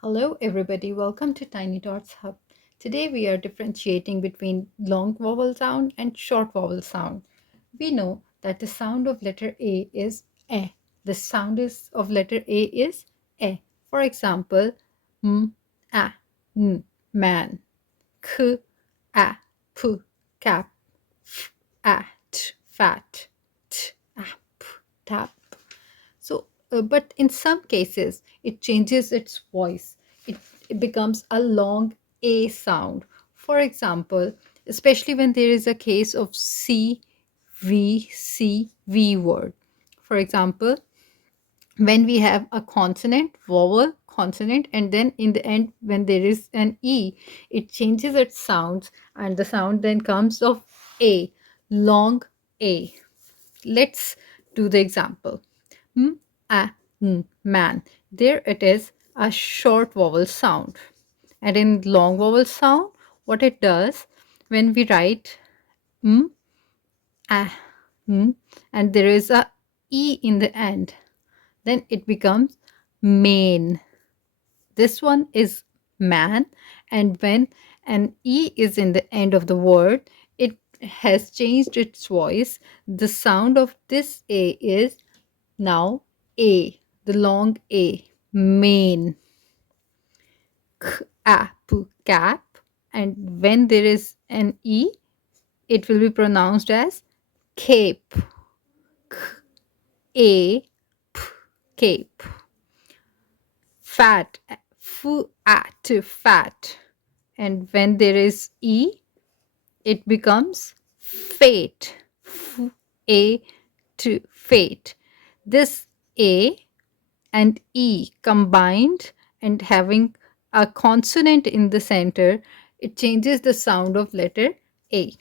Hello, everybody. Welcome to Tiny Dots Hub. Today we are differentiating between long vowel sound and short vowel sound. We know that the sound of letter A is eh. The sound of letter A is eh. For example, m, a, n, man, k, a, p, cap, f, a, t, fat, t, ap, tap. But in some cases, it changes its voice. It becomes a long A sound. For example, especially when there is a case of C, V word. For example, when we have a consonant, vowel, consonant, and then in the end, when there is an E, it changes its sounds, and the sound then comes of A, long A. Let's do the example. M, a, n, man. There it is a short vowel sound. And in long vowel sound, what it does when we write m, a, n, and there is a e in the end, then it becomes main. This one is man, and when an e is in the end of the word, it has changed its voice. The sound of this a is now A, the long A, main, k, a, p, cap, and when there is an E, it will be pronounced as cape, k, a, p, cape, fat, f, a, to fat, and when there is E, it becomes fate, f, a, to fate. This A and E combined and having a consonant in the center, it changes the sound of letter A.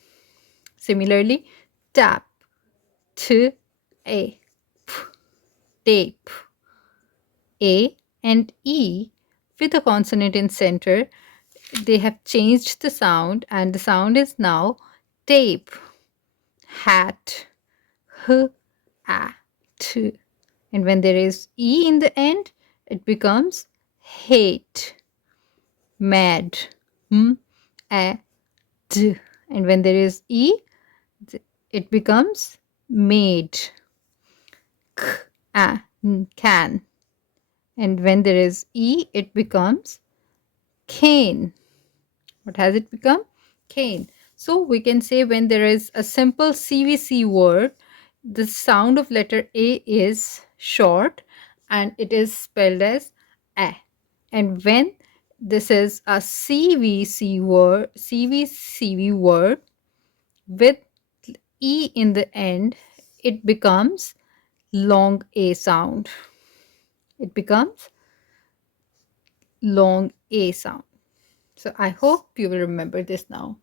Similarly, tap, t, a, p, tape. A and E with a consonant in center, they have changed the sound and the sound is now tape, hat, h, a, t. And when there is E in the end, it becomes hate, mad, m, a, d. And when there is E, it becomes made, k, a, n, can. And when there is E, it becomes cane. What has it become? Cane. So we can say when there is a simple CVC word, the sound of letter A is short and it is spelled as A. And when this is a CVCV word with E in the end, it becomes long A sound. It becomes long A sound. So I hope you will remember this now.